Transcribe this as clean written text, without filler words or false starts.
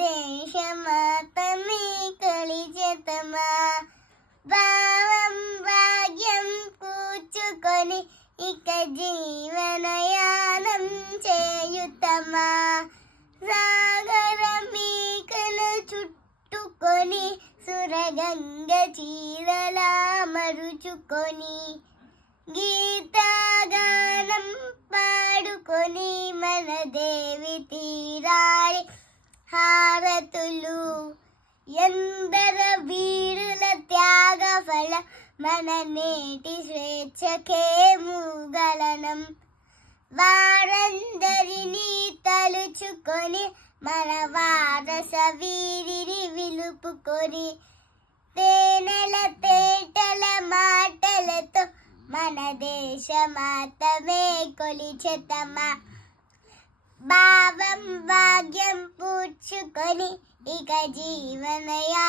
దేశమాతమే కొలిచెతమా. భావం భాగ్యం కూర్చుకొని ఇక జీవనయానం చేయుతమా. సాగర మీకలు చుట్టుకొని సురగంగ చీరలా మరుచుకొని గీతగానం పాడుకొని మన దేవి తీరాలి హారతులు. ఎందర వీరుల త్యాగ ఫల మన నేటి స్వేచ్ఛకే మూగలనం. వారందరినీ తలుచుకొని మన వారస వీరిని విలుపుకొని తేనెల తేటల మాటలతో మన దేశమాతమే కొలిచెతమా. భావం భాగ్యం పూడ్చుకొని ఇక జీవనయా